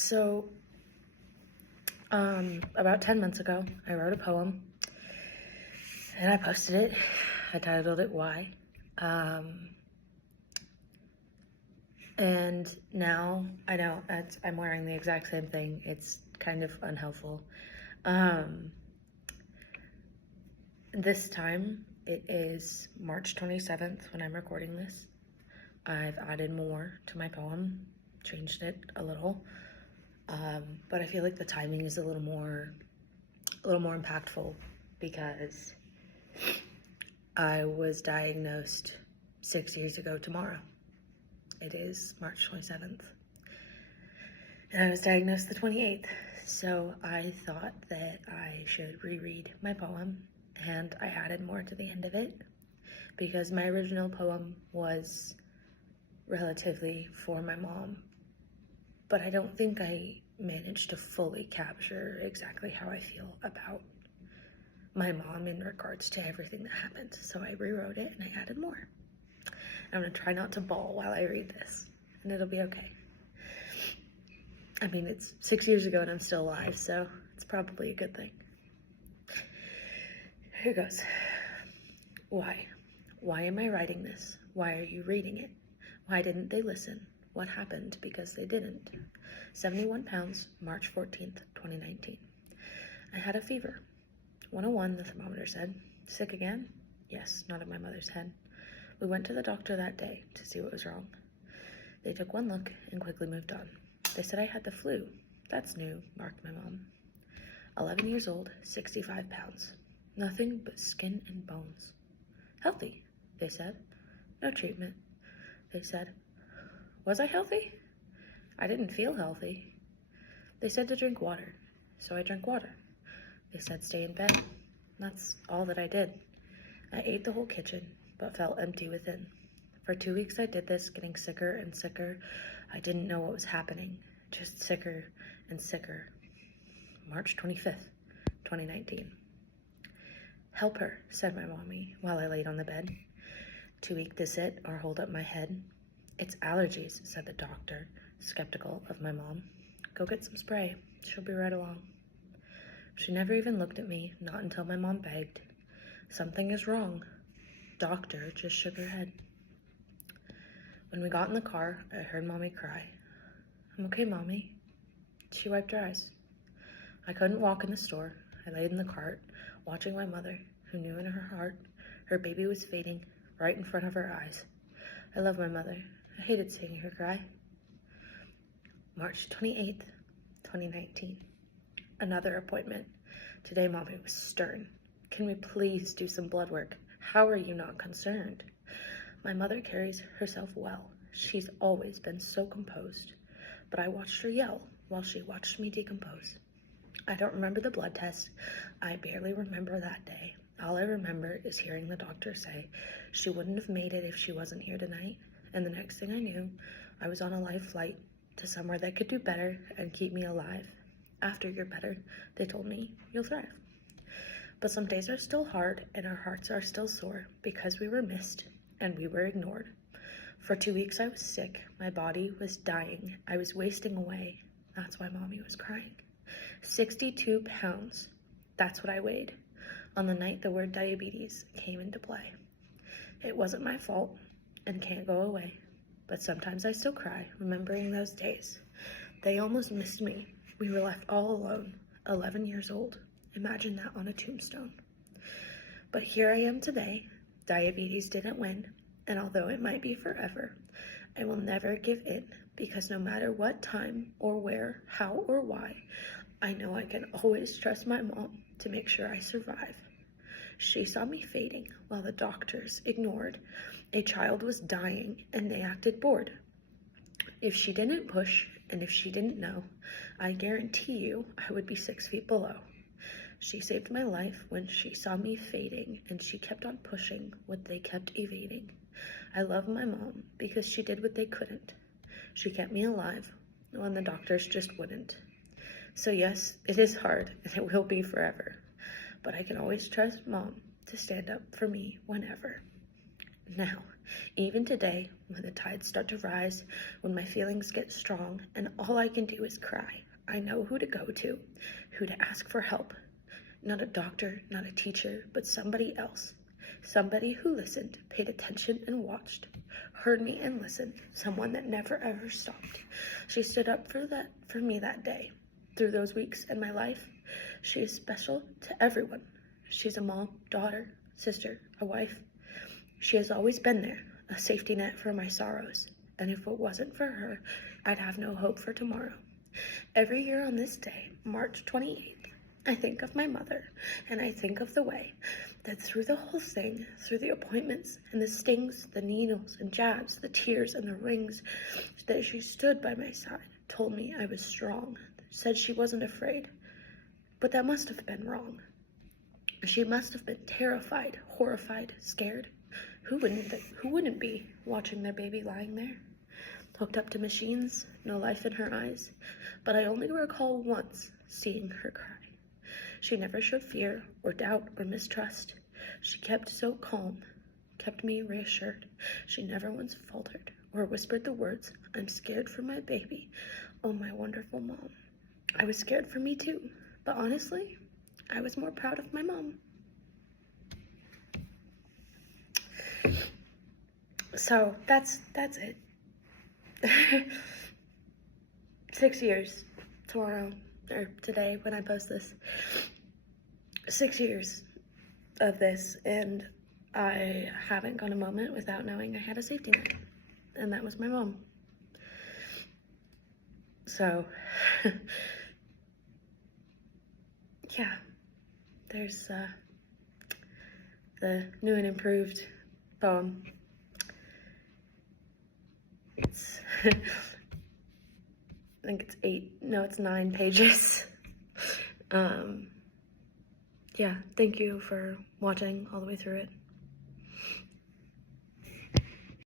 So, about 10 months ago, I wrote a poem and I posted it. I titled it Why. And now I know I'm wearing the exact same thing. It's kind of unhelpful. This time it is March 27th when I'm recording this. I've added more to my poem, changed it a little. But I feel like the timing is a little more impactful because I was diagnosed 6 years ago tomorrow. It is March 27th. And I was diagnosed the 28th. So I thought that I should reread my poem, and I added more to the end of it because my original poem was relatively for my mom, but I don't think I managed to fully capture exactly how I feel about my mom in regards to everything that happened. So I rewrote it and I added more. I'm gonna try not to bawl while I read this, and it'll be okay. I mean, it's 6 years ago and I'm still alive, so it's probably a good thing. Here goes. Why? Why am I writing this? Why are you reading it? Why didn't they listen? What happened because they didn't? 71 pounds, March 14th, 2019. I had a fever. 101, the thermometer said. Sick again? Yes, nodded my mother's head. We went to the doctor that day to see what was wrong. They took one look and quickly moved on. They said I had the flu. That's new, marked my mom. 11 years old, 65 pounds. Nothing but skin and bones. Healthy, they said. No treatment, they said. Was I healthy? I didn't feel healthy. They said to drink water, so I drank water. They said stay in bed. That's all that I did. I ate the whole kitchen, but felt empty within. For 2 weeks I did this, getting sicker and sicker. I didn't know what was happening, just sicker and sicker. March 25th, 2019. Help her, said my mommy while I laid on the bed. Too weak to sit or hold up my head. It's allergies, said the doctor, skeptical of my mom. Go get some spray. She'll be right along. She never even looked at me, not until my mom begged. Something is wrong. Doctor just shook her head. When we got in the car, I heard Mommy cry. I'm okay, Mommy. She wiped her eyes. I couldn't walk in the store. I laid in the cart, watching my mother, who knew in her heart her baby was fading right in front of her eyes. I love my mother. I hated seeing her cry. March 28th, 2019. Another appointment. Today, Mommy was stern. Can we please do some blood work? How are you not concerned? My mother carries herself well. She's always been so composed. But I watched her yell while she watched me decompose. I don't remember the blood test. I barely remember that day. All I remember is hearing the doctor say she wouldn't have made it if she wasn't here tonight. And the next thing I knew, I was on a live flight to somewhere that could do better and keep me alive. After you're better, they told me, you'll thrive. But some days are still hard and our hearts are still sore because we were missed and we were ignored. For 2 weeks I was sick. My body was dying. I was wasting away. That's why Mommy was crying. 62 pounds. That's what I weighed on the night the word diabetes came into play. It wasn't my fault and can't go away. But sometimes I still cry, remembering those days. They almost missed me. We were left all alone, 11 years old. Imagine that on a tombstone. But here I am today. Diabetes didn't win, and although it might be forever, I will never give in because no matter what time or where, how or why, I know I can always trust my mom to make sure I survive. She saw me fading while the doctors ignored. A child was dying and they acted bored. If she didn't push and if she didn't know, I guarantee you I would be 6 feet below. She saved my life when she saw me fading and she kept on pushing what they kept evading. I love my mom because she did what they couldn't. She kept me alive when the doctors just wouldn't. So yes, it is hard and it will be forever, but I can always trust Mom to stand up for me whenever. Now, even today, when the tides start to rise, when my feelings get strong, and all I can do is cry, I know who to go to, who to ask for help. Not a doctor, not a teacher, but somebody else. Somebody who listened, paid attention and watched, heard me and listened, someone that never ever stopped. She stood up for me that day. Through those weeks in my life, she is special to everyone. She's a mom, daughter, sister, a wife. She has always been there, a safety net for my sorrows. And if it wasn't for her, I'd have no hope for tomorrow. Every year on this day, March 28th, I think of my mother, and I think of the way that through the whole thing, through the appointments and the stings, the needles and jabs, the tears and the rings, that she stood by my side, told me I was strong, said she wasn't afraid. But that must have been wrong. She must have been terrified, horrified, scared. Who wouldn't be watching their baby lying there? Hooked up to machines, no life in her eyes, but I only recall once seeing her cry. She never showed fear or doubt or mistrust. She kept so calm, kept me reassured. She never once faltered or whispered the words, "I'm scared for my baby. Oh, my wonderful mom." I was scared for me too, but honestly, I was more proud of my mom. So that's it. 6 years tomorrow, or today when I post this. 6 years of this, and I haven't gone a moment without knowing I had a safety net, and that was my mom. So, yeah, there's the new and improved poem. It's I think it's 9 pages. Yeah, thank you for watching all the way through it.